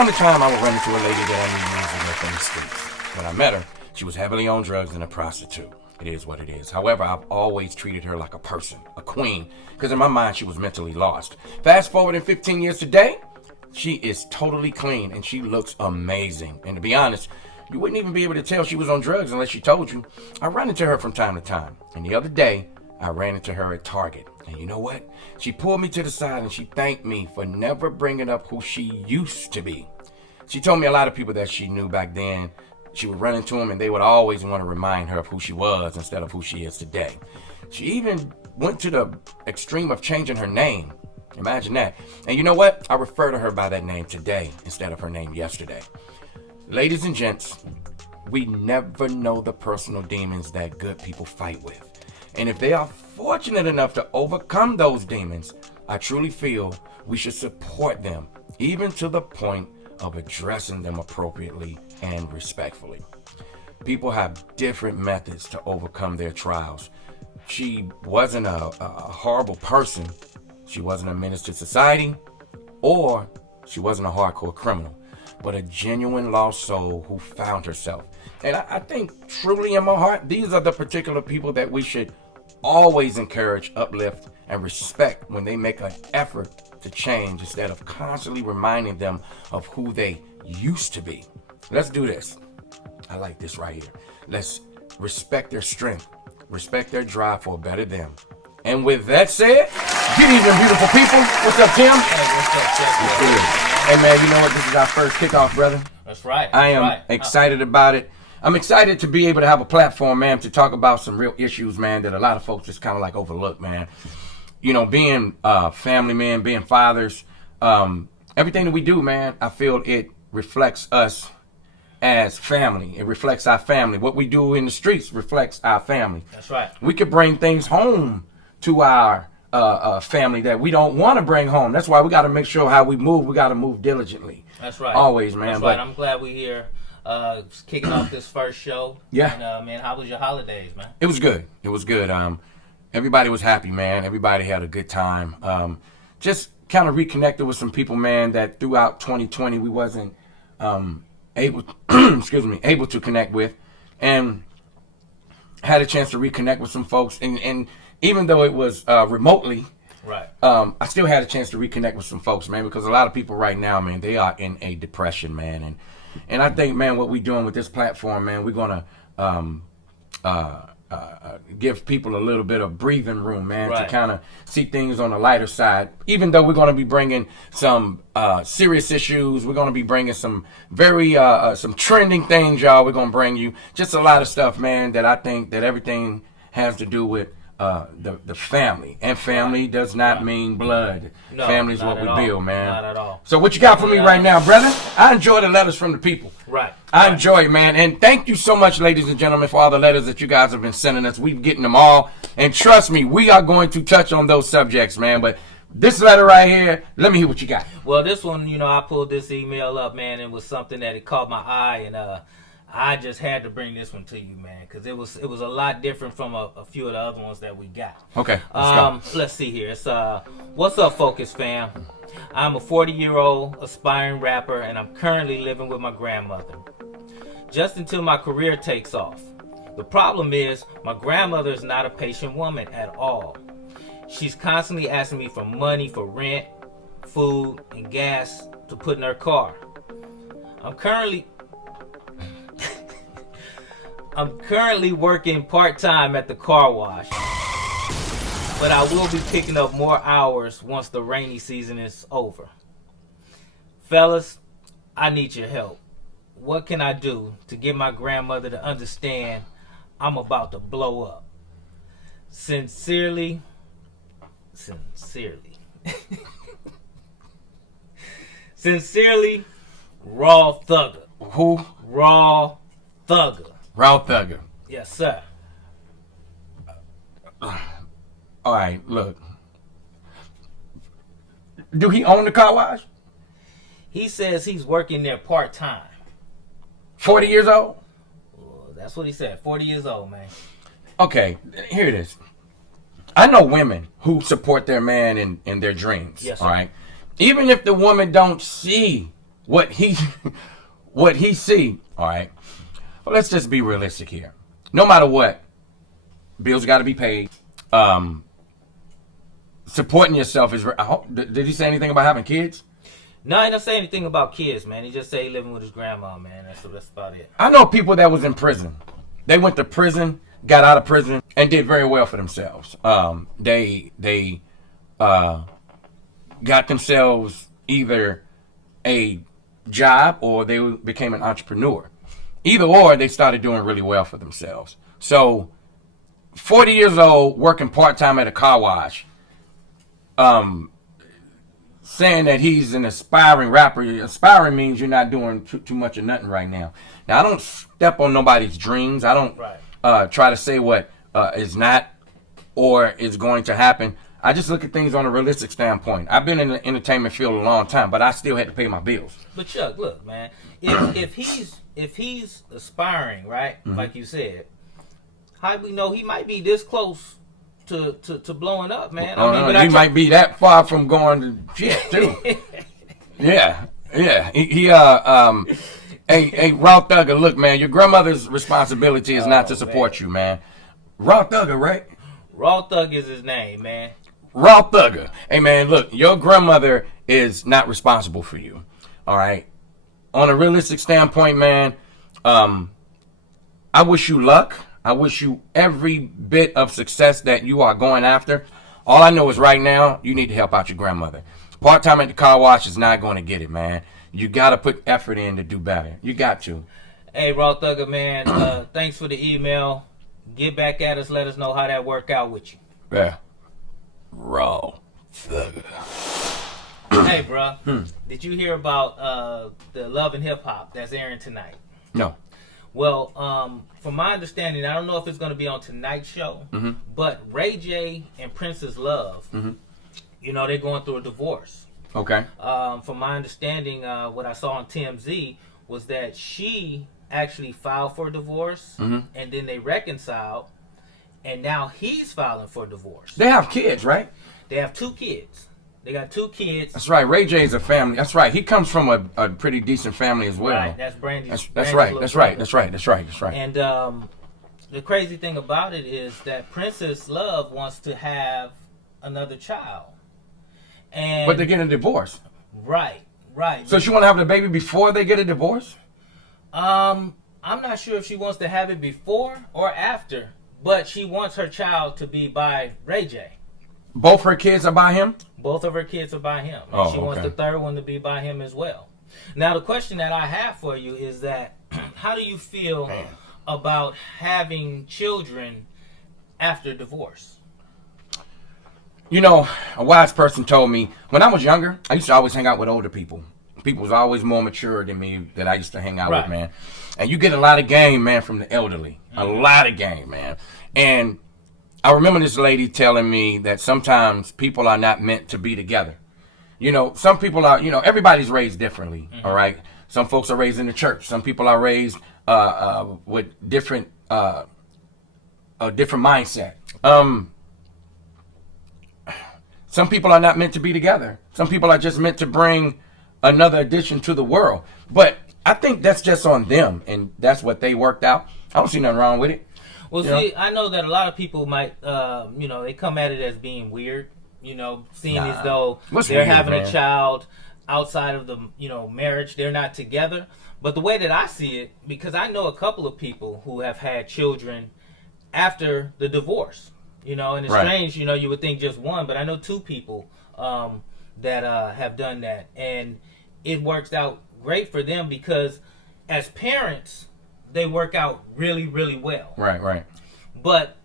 time to time, I would run into a lady that I knew using her from the streets. When I met her, she was heavily on drugs and a prostitute. It is what it is. However, I've always treated her like a person, a queen, because in my mind, she was mentally lost. Fast forward in 15 years today, she is totally clean and she looks amazing. And to be honest, you wouldn't even be able to tell she was on drugs unless she told you. I run into her from time to time. And the other day, I ran into her at Target. And you know what? She pulled me to the side and she thanked me for never bringing up who she used to be. She told me a lot of people that she knew back then, she would run into them and they would always want to remind her of who she was instead of who she is today. She even went to the extreme of changing her name. Imagine that. And you know what? I refer to her by that name today instead of her name yesterday. Ladies and gents, we never know the personal demons that good people fight with. And if they are fortunate enough to overcome those demons, I truly feel we should support them, even to the point of addressing them appropriately and respectfully. People have different methods to overcome their trials. She wasn't a horrible person. She wasn't a menace to society, or she wasn't a hardcore criminal, but a genuine lost soul who found herself. And I think truly in my heart, these are the particular people that we should always encourage, uplift, and respect when they make an effort to change instead of constantly reminding them of who they used to be. Let's do this. I like this right here. Let's respect their strength, respect their drive for a better them. And with that said, good evening, beautiful people. What's up, Tim? Hey, what's up, Jeff? Hey, man, you know what? This is our first kickoff, brother. That's right. I am excited about it. I'm excited to be able to have a platform, man, to talk about some real issues, man, that a lot of folks just kind of like overlook, man. You know, being family men, being fathers, everything that we do, man, I feel it reflects us as family. It reflects our family. What we do in the streets reflects our family. That's right. We could bring things home to our family that we don't want to bring home. That's why we got to make sure how we move. We got to move diligently. That's right. Always, man. That's right. I'm glad we're here kicking off this first show. Yeah. And, man, how was your holidays, man? It was good. It was good. Everybody was happy, man. Everybody had a good time. Just kind of reconnected with some people, man, that throughout 2020 we wasn't able able to connect with, and had a chance to reconnect with some folks. And even though it was remotely, right, I still had a chance to reconnect with some folks, man, because a lot of people right now, man, they are in a depression, man. And I think, man, what we're doing with this platform, man, we're going to give people a little bit of breathing room, man, right, to kind of see things on the lighter side. Even though we're going to be bringing some serious issues, we're going to be bringing some very some trending things, y'all. We're going to bring you just a lot of stuff, man, that I think that everything has to do with the family. And family does not mean blood. No, family is what we build, man. Not at all. So what you got for me right now, brother? I enjoy the letters from the people. Right. I enjoy it, man. And thank you so much, ladies and gentlemen, for all the letters that you guys have been sending us. We're getting them all. And trust me, we are going to touch on those subjects, man. But this letter right here, let me hear what you got. Well, this one, I pulled this email up, man. It was something that it caught my eye, and I just had to bring this one to you, man, because it was a lot different from a few of the other ones that we got. Okay, let's go. Let's see here. It's what's up, Focus fam? I'm a 40-year-old aspiring rapper, and I'm currently living with my grandmother, just until my career takes off. The problem is, my grandmother is not a patient woman at all. She's constantly asking me for money for rent, food, and gas to put in her car. I'm currently working part-time at the car wash, but I will be picking up more hours once the rainy season is over. Fellas, I need your help. What can I do to get my grandmother to understand I'm about to blow up? Sincerely, Raw Thugger. Who? Raw Thugger. Raw Thugger. Yes, sir. All right, look. Do he own the car wash? He says he's working there part-time. 40 years old? That's what he said. 40 years old, man. Okay, here it is. I know women who support their man in their dreams. Yes, sir. All right? Even if the woman don't see what he what he see. All right. Well, let's just be realistic here. No matter what, bills got to be paid. Supporting yourself is. Did he say anything about having kids? No, he don't say anything about kids, man. He just say he living with his grandma, man. That's about it. I know people that was in prison. They went to prison, got out of prison, and did very well for themselves. They got themselves either a job or they became an entrepreneur. Either or, they started doing really well for themselves. So, 40 years old, working part-time at a car wash, saying that he's an aspiring rapper. Aspiring means you're not doing too much of nothing right now. Now, I don't step on nobody's dreams. I don't try to say what is not or is going to happen. I just look at things on a realistic standpoint. I've been in the entertainment field a long time, but I still had to pay my bills. But Chuck, look, man, if he's aspiring, right, like you said, how do we know he might be this close to blowing up, man? He might be that far from going to shit too. Yeah. Hey, Raw Thugger, look, man, your grandmother's responsibility is not to support you, man. Raw Thugger, right? Raw Thug is his name, man. Raw Thugger. Hey, man, look, your grandmother is not responsible for you. All right. On a realistic standpoint, man, I wish you luck. I wish you every bit of success that you are going after. All I know is right now, you need to help out your grandmother. Part-time at the car wash is not going to get it, man. You got to put effort in to do better. You got to. Hey, Raw Thugger, man, thanks for the email. Get back at us. Let us know how that worked out with you. Yeah. Raw Thugger. Hey, bro. Did you hear about the Love and Hip Hop that's airing tonight? No. Well, from my understanding, I don't know if it's going to be on tonight's show, but Ray J and Princess Love, you know, they're going through a divorce. Okay. From my understanding, what I saw on TMZ was that she actually filed for divorce, and then they reconciled, and now he's filing for divorce. They have kids, right? They have 2 kids. They got 2 kids. That's right. Ray J's a family. That's right. He comes from a pretty decent family as well. Right. That's Brandy's. That's right. That's right. That's right. That's right. That's right. And the crazy thing about it is that Princess Love wants to have another child. But they're getting a divorce. Right. So she want to have the baby before they get a divorce? I'm not sure if she wants to have it before or after, but she wants her child to be by Ray J. Both her kids are by him? Both of her kids are by him. And she wants the third one to be by him as well. Now, the question that I have for you is that how do you feel about having children after divorce? You know, a wise person told me, when I was younger, I used to always hang out with older people. People was always more mature than me that I used to hang out with, man. And you get a lot of game, man, from the elderly. A lot of game, man. And I remember this lady telling me that sometimes people are not meant to be together. You know, some people are, you know, everybody's raised differently, all right? Some folks are raised in the church. Some people are raised with different mindset. Some people are not meant to be together. Some people are just meant to bring another addition to the world. But I think that's just on them, and that's what they worked out. I don't see nothing wrong with it. Well, see, I know that a lot of people might, you know, they come at it as being weird, you know, seeing as though they're having a child outside of the, you know, marriage. They're not together. But the way that I see it, because I know a couple of people who have had children after the divorce, you know, and it's strange, you know, you would think just one, but I know 2 people that have done that. And it works out great for them because as parents, they work out really, really well. Right. But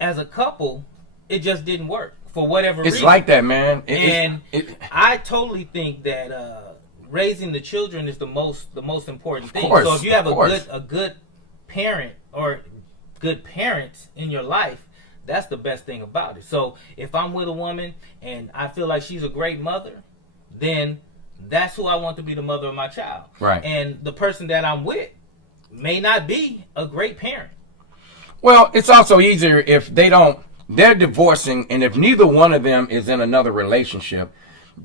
as a couple, it just didn't work for whatever reason. It's like that, man. I totally think that raising the children is the most important thing. So if you have a good parent or good parents in your life, that's the best thing about it. So if I'm with a woman and I feel like she's a great mother, then that's who I want to be the mother of my child. Right. And the person that I'm with may not be a great parent. Well, it's also easier if they're divorcing, and if neither one of them is in another relationship,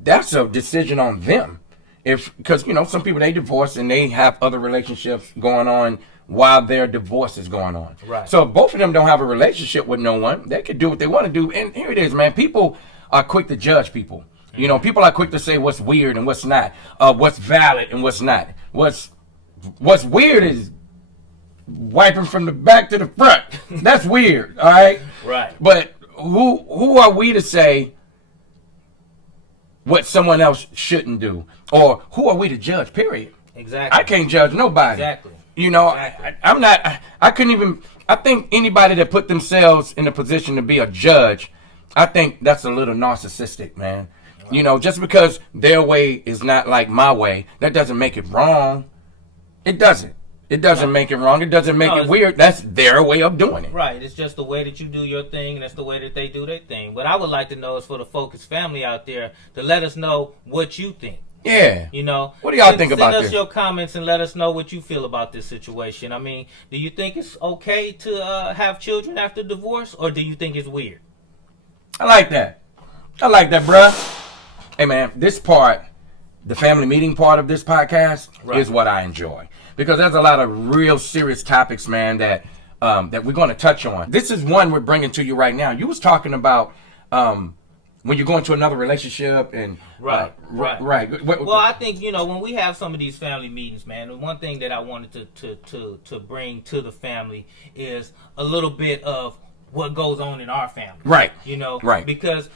that's a decision on them. because some people, they divorce and they have other relationships going on while their divorce is going on. Right. So if both of them don't have a relationship with no one, they can do what they want to do. And here it is, man. People are quick to judge people. People are quick to say what's weird and what's not, what's valid and what's not. What's weird is wiping from the back to the front. That's weird, all right? Right. But who are we to say what someone else shouldn't do? Or who are we to judge, period? Exactly. I can't judge nobody. Exactly. Exactly. I'm not, I couldn't even, I think anybody that put themselves in a position to be a judge, I think that's a little narcissistic, man. Wow. Just because their way is not like my way, that doesn't make it wrong. It doesn't. It doesn't make it wrong. It doesn't make it weird. That's their way of doing it. Right. It's just the way that you do your thing, and that's the way that they do their thing. What I would like to know is for the Focus family out there to let us know what you think. Yeah. What do y'all think about this? Send us your comments and let us know what you feel about this situation. I mean, do you think it's okay to have children after divorce, or do you think it's weird? I like that. Bruh. Hey, man, this part, the family meeting part of this podcast, is what I enjoy. Because there's a lot of real serious topics, man, that we're going to touch on. This is one we're bringing to you right now. You was talking about when you go into another relationship and... Right. Well, I think, when we have some of these family meetings, man, the one thing that I wanted to bring to the family is a little bit of what goes on in our family. Right. Right. Because,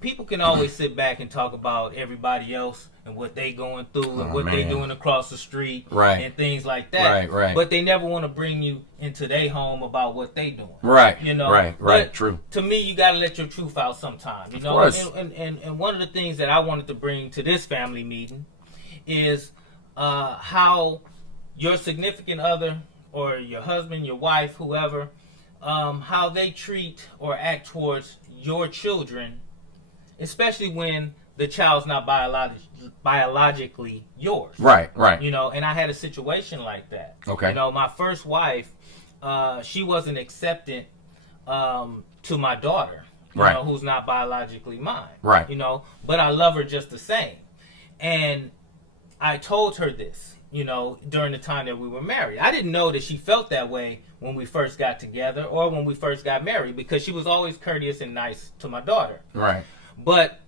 people can always sit back and talk about everybody else and what they going through and what they doing across the street and things like that. Right. But they never want to bring you into their home about what they doing. Right. Right. But true. To me, you got to let your truth out sometime. Of course. And one of the things that I wanted to bring to this family meeting is how your significant other or your husband, your wife, whoever, how they treat or act towards your children, especially when the child's not biologically yours. Right. And I had a situation like that. Okay. My first wife, she wasn't acceptant to my daughter, who's not biologically mine. Right. But I love her just the same. And I told her this, during the time that we were married. I didn't know that she felt that way when we first got together or when we first got married, because she was always courteous and nice to my daughter. Right. But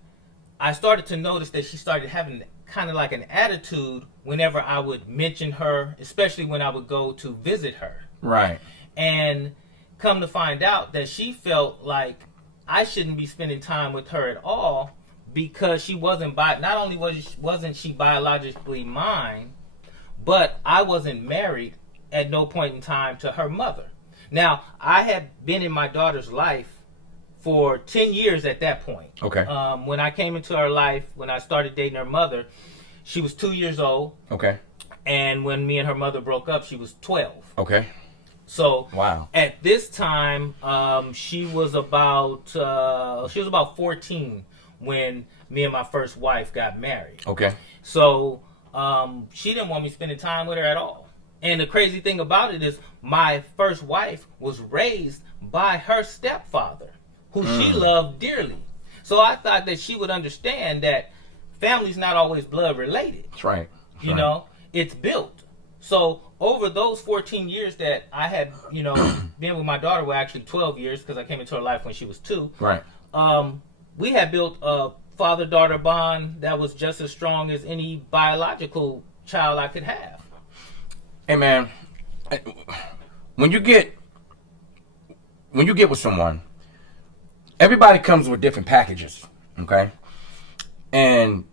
I started to notice that she started having kind of like an attitude whenever I would mention her, especially when I would go to visit her. Right. And come to find out that she felt like I shouldn't be spending time with her at all because she wasn't not only wasn't she biologically mine, but I wasn't married at no point in time to her mother. Now, I had been in my daughter's life for 10 years at that point. Okay. When I came into her life, when I started dating her mother, she was 2 years old. Okay. And when me and her mother broke up, she was 12. Okay. So wow. At this time, she was about 14 when me and my first wife got married. Okay. So she didn't want me spending time with her at all. And the crazy thing about it is my first wife was raised by her stepfather, who she loved dearly. So I thought that she would understand that family's not always blood related. That's right. It's built. So over those 14 years that I had, been with my daughter, well, actually 12 years, because I came into her life when she was 2. Right. We had built a father-daughter bond that was just as strong as any biological child I could have. Hey, man, when you get with someone, everybody comes with different packages, okay? And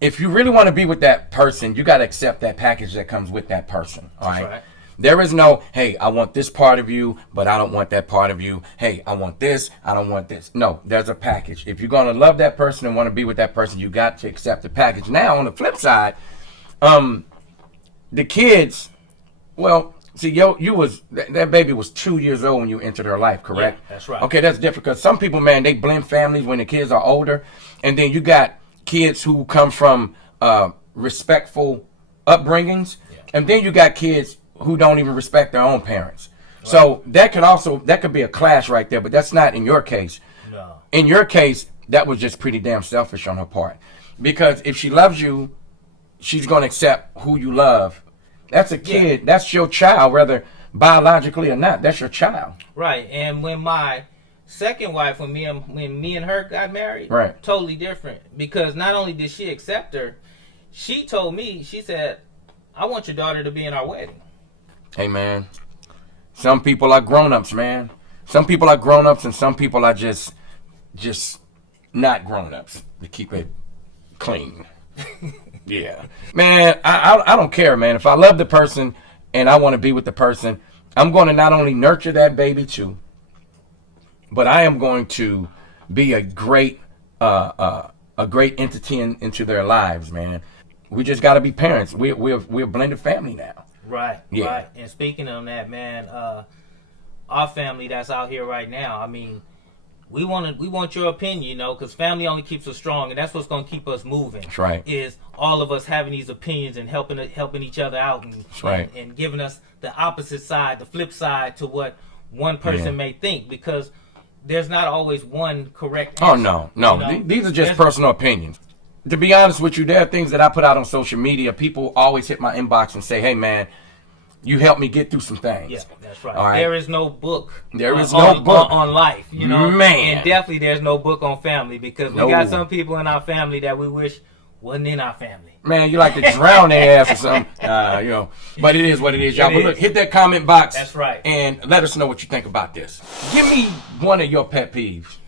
if you really want to be with that person, you got to accept that package that comes with that person, all right? That's right. There is no, hey, I want this part of you, but I don't want that part of you. Hey, I want this, I don't want this. No, there's a package. If you're going to love that person and want to be with that person, you got to accept the package. Now, on the flip side, the kids, well, see, that baby was 2 years old when you entered her life, correct? Yeah, that's right. Okay, that's different because some people, man, they blend families when the kids are older, and then you got kids who come from respectful upbringings, and then you got kids who don't even respect their own parents. Right. So that could be a clash right there, but that's not in your case. No. In your case, that was just pretty damn selfish on her part, because if she loves you she's going to accept who you love. That's a kid. That's your child, whether biologically or not. That's your child. Right. And when my second wife, when me and her got married, right, totally different. Because not only did she accept her, she told me, she said, I want your daughter to be in our wedding. Hey, man. Some people are grown-ups, man. Some people are grown-ups, and some people are just not grown-ups, to keep it clean. Yeah. Man, I don't care, man. If I love the person and I want to be with the person, I'm going to not only nurture that baby too, but I am going to be a great entity into their lives, man. We just got to be parents. We're a blended family now. Right, yeah. Right. And speaking on that, man, our family that's out here right now, I mean, we want your opinion, you know, because family only keeps us strong, and that's what's going to keep us moving. That's right. Is all of us having these opinions and helping each other out, and that's right, and giving us the opposite side, the flip side to what one person may think, because there's not always one correct answer. Oh, no. You know? These are just personal opinions. To be honest with you, there are things that I put out on social media. People always hit my inbox and say, hey, man, you helped me get through some things. Yeah, that's right. All right. There is no book. There is no book on life, you know. Man. And definitely there's no book on family, because we got some people in our family that we wish wasn't in our family. Man, you like to drown their ass or something. You know, but it is what it is, y'all. But look, hit that comment box. That's right. And let us know what you think about this. Give me one of your pet peeves.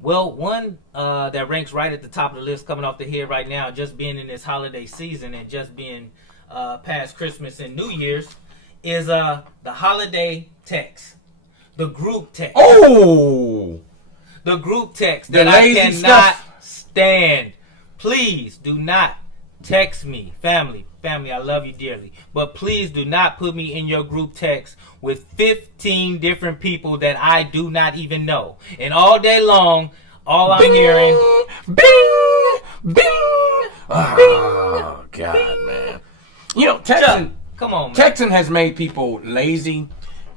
Well, one that ranks right at the top of the list coming off the head right now, just being in this holiday season and just being past Christmas and New Year's, is the holiday text. The group text. Oh! The group text that I cannot stand. Please do not text me. Family, I love you dearly. But please do not put me in your group text with 15 different people that I do not even know. And all day long, all I'm hearing... Bing! Bing! Oh, God, bing. Man. You know, texting... Come on, man. Texting has made people lazy.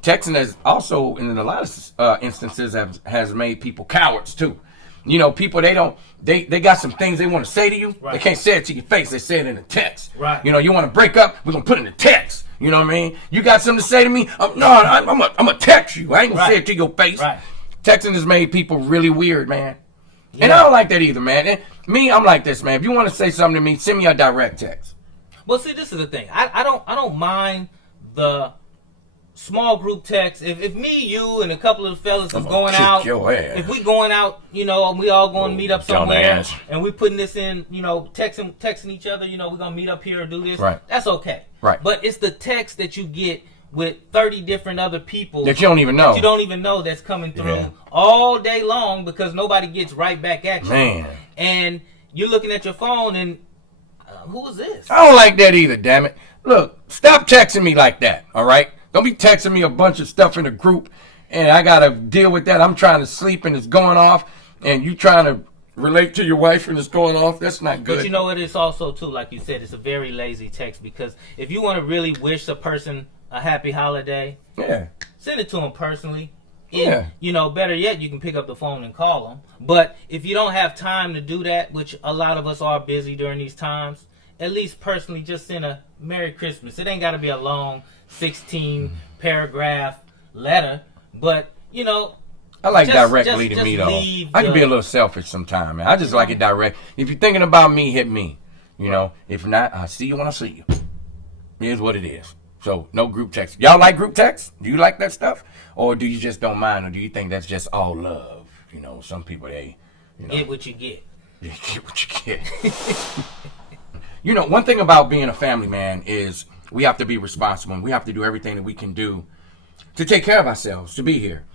Texting has also, in a lot of instances, has made people cowards, too. You know, people, they got some things they want to say to you. Right. They can't say it to your face. They say it in a text. Right. You know, you want to break up, we're going to put it in a text. You know what I mean? You got something to say to me? I'm going to text you. I ain't going to say it to your face. Right. Texting has made people really weird, man. Yeah. And I don't like that either, man. And me, I'm like this, man. If you want to say something to me, send me a direct text. Well, see, this is the thing. I don't mind the small group text. If me, you, and a couple of the fellas is going out, if we going out, you know, we all going to meet up somewhere, and we putting this in, you know, texting each other, you know, we're going to meet up here or do this. Right. That's okay. Right. But it's the text that you get with 30 different other people that you don't even know. That you don't even know that's coming through all day long, because nobody gets right back at you. Man. And you're looking at your phone and who is this? I don't like that either, damn it. Look, stop texting me like that, all right? Don't be texting me a bunch of stuff in a group and I got to deal with that. I'm trying to sleep and it's going off, and you trying to relate to your wife and it's going off. That's not good. But you know what? It's also, too, like you said, it's a very lazy text, because if you want to really wish a person a happy holiday, send it to them personally. And, you know, better yet, you can pick up the phone and call them. But if you don't have time to do that, which a lot of us are busy during these times, at least personally, just send a Merry Christmas. It ain't got to be a long 16-paragraph letter, but, you know, I like directly to me, though. I can be a little selfish sometimes, man. I just like it direct. If you're thinking about me, hit me. You know, if not, I'll see you when I see you. Here's what it is. So, no group text. Y'all like group text? Do you like that stuff? Or do you just don't mind? Or do you think that's just all love? You know, some people, they, you know. Get what you get. Yeah, get what you get. You know, one thing about being a family man is we have to be responsible, and we have to do everything that we can do to take care of ourselves, to be here.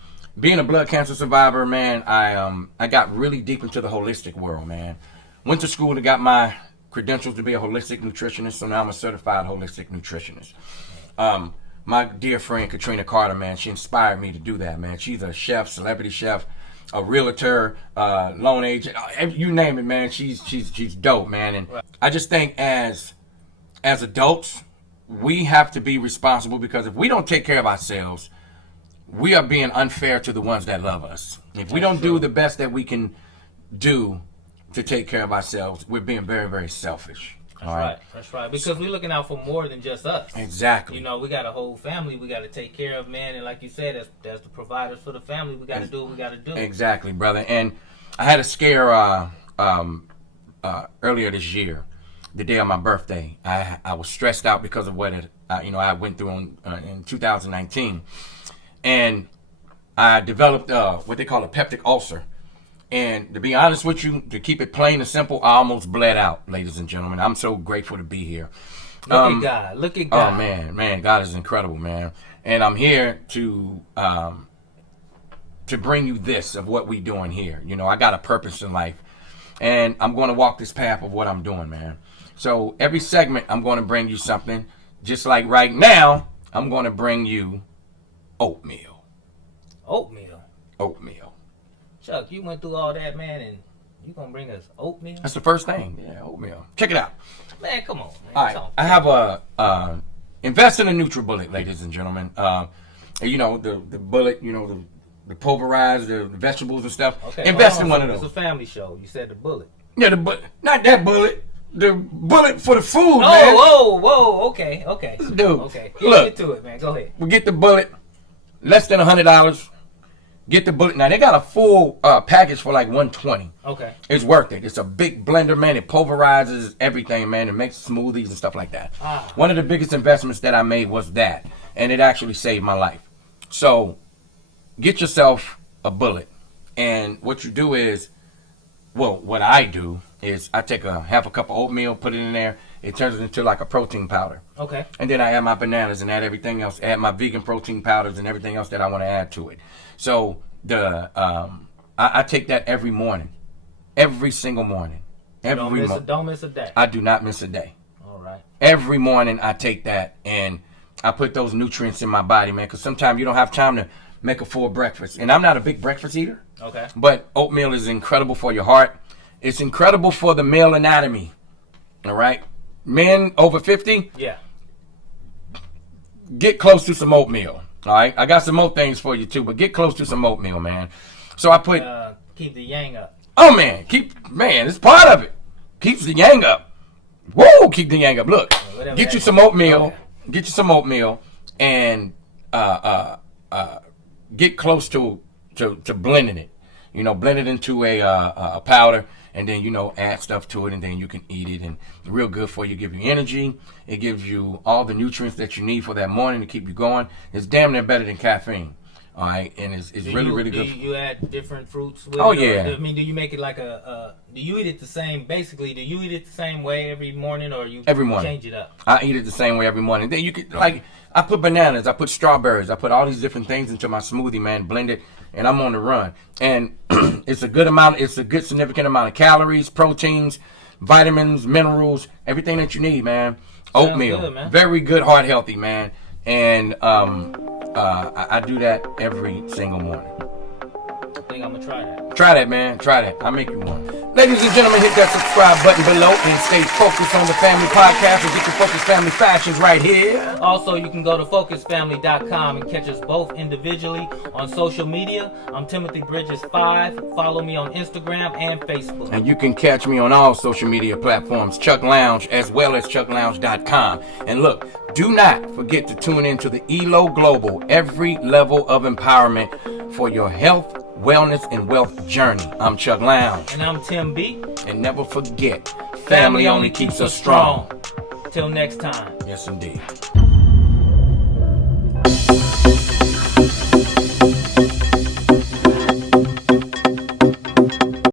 Being a blood cancer survivor, man, I got really deep into the holistic world, man. Went to school and got my credentials to be a holistic nutritionist, so now I'm a certified holistic nutritionist. My dear friend Katrina Carter, man, she inspired me to do that, man. She's a chef, celebrity chef, a realtor, loan agent, you name it, man. She's dope, man. And I just think as adults, we have to be responsible, because if we don't take care of ourselves, we are being unfair to the ones that love us. If we don't do the best that we can do to take care of ourselves, we're being very, very selfish. That's right. Because we're looking out for more than just us. Exactly. You know, we got a whole family we got to take care of, man. And like you said, that's the providers for the family. We got to do what we got to do. Exactly, brother. And I had a scare earlier this year, the day of my birthday. I was stressed out because of what I went through in 2019, and I developed what they call a peptic ulcer. And to be honest with you, to keep it plain and simple, I almost bled out, ladies and gentlemen. I'm so grateful to be here. Look at God. Oh man, God is incredible, man. And I'm here to bring you this of what we doing here. You know, I got a purpose in life, and I'm going to walk this path of what I'm doing, man. So every segment, I'm going to bring you something. Just like right now, I'm going to bring you oatmeal. Oatmeal. Chuck, you went through all that, man, and you gonna bring us oatmeal? That's the first thing. Yeah, oatmeal. Check it out. Man, come on, man. All right, I have invest in a NutriBullet, ladies and gentlemen. You know, the bullet, you know, the pulverized, the vegetables and stuff. Okay, invest in one of those. It's a family show. You said the bullet. Yeah, the bullet. Not that bullet. The bullet for the food, man. Whoa. Okay. Dude, Okay. Look, Get to it, man. Go ahead. We get the bullet, less than $100. Get the bullet. Now, they got a full package for like $120. Okay. It's worth it. It's a big blender, man. It pulverizes everything, man. It makes smoothies and stuff like that. One of the biggest investments that I made was that, and it actually saved my life. So, get yourself a bullet. And what you do is, well, what I do is I take half a cup of oatmeal, put it in there. It turns it into like a protein powder. Okay. And then I add my bananas and add everything else. Add my vegan protein powders and everything else that I want to add to it. So I take that every morning, every single morning, Don't miss a day. I do not miss a day. All right. Every morning I take that and I put those nutrients in my body, man. Because sometimes you don't have time to make a full breakfast, and I'm not a big breakfast eater. Okay. But oatmeal is incredible for your heart. It's incredible for the male anatomy. All right. Men over 50. Yeah. Get close to some oatmeal. All right, I got some more things for you too, but get close to some oatmeal, man. So I put keep the yang up. Oh man, it's part of it. Keeps the yang up. Whoa, keep the yang up. Look, get you some oatmeal. Okay. Get you some oatmeal and get close to blending it. You know, blend it into a powder, and then, you know, add stuff to it, and then you can eat it. And it's real good for you. Give you energy. It gives you all the nutrients that you need for that morning to keep you going. It's damn near better than caffeine. All right, and it's really good. Do you add different fruits with it? Oh yeah. I mean, do you make it like do you eat it the same? Basically, do you eat it the same way every morning, or every morning change it up? I eat it the same way every morning. Then you could I put bananas, I put strawberries, I put all these different things into my smoothie, man. Blend it, and I'm on the run. And it's a good significant amount of calories, proteins, vitamins, minerals, everything that you need, man. Oatmeal, good, man. Very good, heart healthy, man. And I do that every single morning. I think I'm gonna try that. Try that, man. Try that. I'll make you one. Ladies and gentlemen, hit that subscribe button below and stay focused on the Family Podcast and get your Focus Family fashions right here. Also, you can go to focusfamily.com and catch us both individually on social media. I'm Timothy Bridges 5. Follow me on Instagram and Facebook. And you can catch me on all social media platforms, Chuck Lounge, as well as chucklounge.com. And look, do not forget to tune in to the ELO Global, every level of empowerment for your health, wellness, and wealth journey. I'm Chuck Lounge. And I'm Tim B. And never forget, family only keeps us strong. Till next time. Yes, indeed.